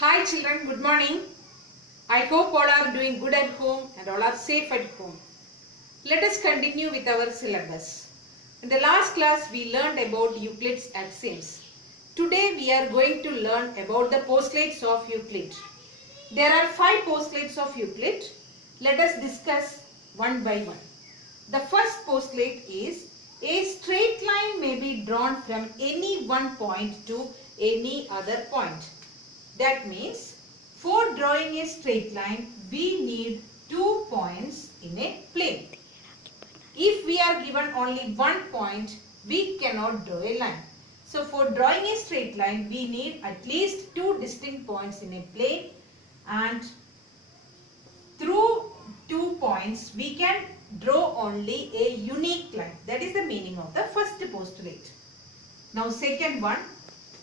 Hi children, good morning. I hope all are doing good at home and all are safe at home. Let us continue with our syllabus. In the last class we learned about Euclid's axioms. Today we are going to learn about the postulates of Euclid. There are 5 postulates of Euclid. Let us discuss one by one. The first postulate is a straight line may be drawn from any one point to any other point. That means for drawing a straight line we need 2 points in a plane. If we are given only one point we cannot draw a line. So for drawing a straight line we need at least 2 distinct points in a plane, and through 2 points we can draw only a unique line. That is the meaning of the first postulate. Now second one,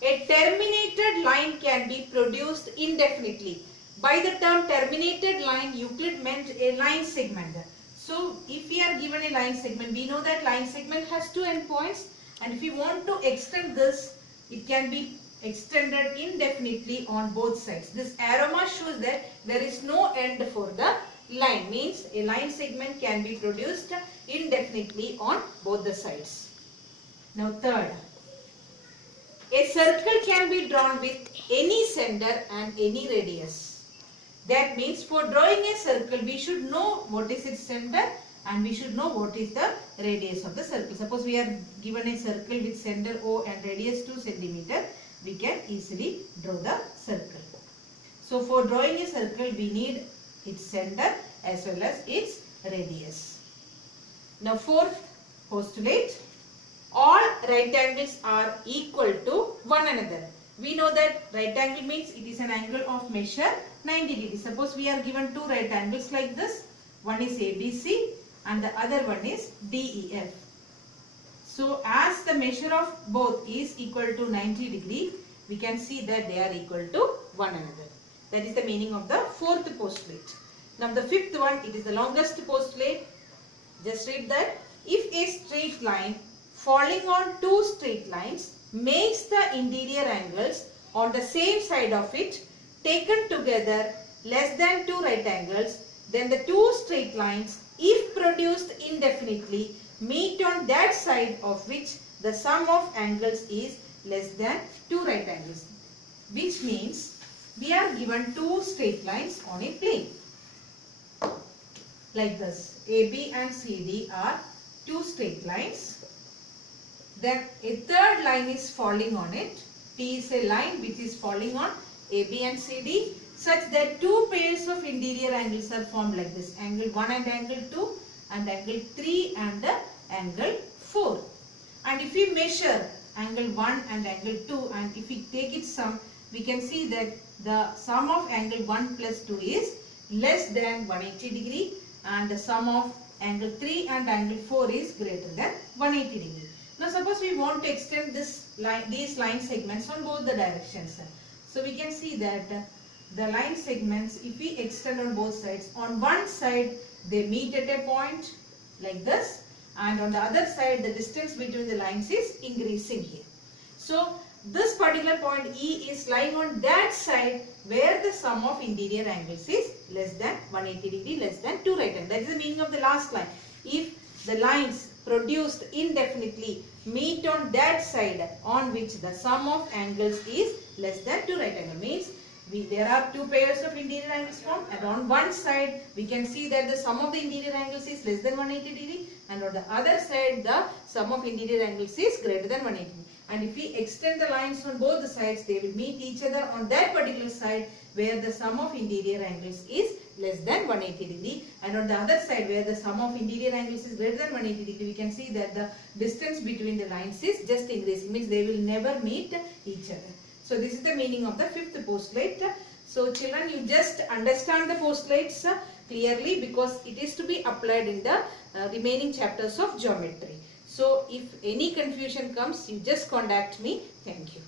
a terminated line can be produced indefinitely. By the term terminated line, Euclid meant a line segment. So if we are given a line segment, we know that line segment has 2 endpoints, and if we want to extend this, it can be extended indefinitely on both sides. This arrow mark shows that there is no end for the line, means a line segment can be produced indefinitely on both the sides. Now third, a circle can be drawn with any center and any radius. That means for drawing a circle we should know what is its center and we should know what is the radius of the circle. Suppose we are given a circle with center O and radius 2 cm, we can easily draw the circle. So for drawing a circle we need its center as well as its radius. Now fourth postulate, all right angles are equal to one another. We know that right angle means it is an angle of measure 90 degrees. Suppose we are given 2 right angles like this. One is ABC and the other one is DEF. So as the measure of both is equal to 90 degree, we can see that they are equal to one another. That is the meaning of the fourth postulate. Now the fifth one, it is the longest postulate. Just read that. If a straight line falling on 2 straight lines makes the interior angles on the same side of it taken together less than 2 right angles, then the 2 straight lines, if produced indefinitely, meet on that side of which the sum of angles is less than 2 right angles. Which means we are given 2 straight lines on a plane like this. AB and CD are 2 straight lines. Then a third line is falling on it. T is a line which is falling on AB and CD, such that 2 pairs of interior angles are formed like this. Angle 1 and angle 2 and angle 3 and angle 4. And if we measure angle 1 and angle 2 and if we take its sum, we can see that the sum of angle 1 plus 2 is less than 180 degree and the sum of angle 3 and angle 4 is greater than 180 degree. Now suppose we want to extend this line, these line segments on both the directions. So we can see that the line segments, if we extend on both sides, on one side they meet at a point like this, and on the other side the distance between the lines is increasing here. So this particular point E is lying on that side where the sum of interior angles is less than 180 degree, less than 2 right angles. That is the meaning of the last line. If the lines produced indefinitely meet on that side on which the sum of angles is less than 2 right angle, means there are 2 pairs of interior angles formed, and on one side we can see that the sum of the interior angles is less than 180 degree, and on the other side the sum of interior angles is greater than 180 degree. And if we extend the lines on both the sides, they will meet each other on that particular side where the sum of interior angles is less than 180 degree, and on the other side where the sum of interior angles is greater than 180 degree, we can see that the distance between the lines is just increasing, means they will never meet each other. So this is the meaning of the fifth postulate. So children, you just understand the postulates clearly because it is to be applied in the remaining chapters of geometry. So if any confusion comes, you just contact me. Thank you.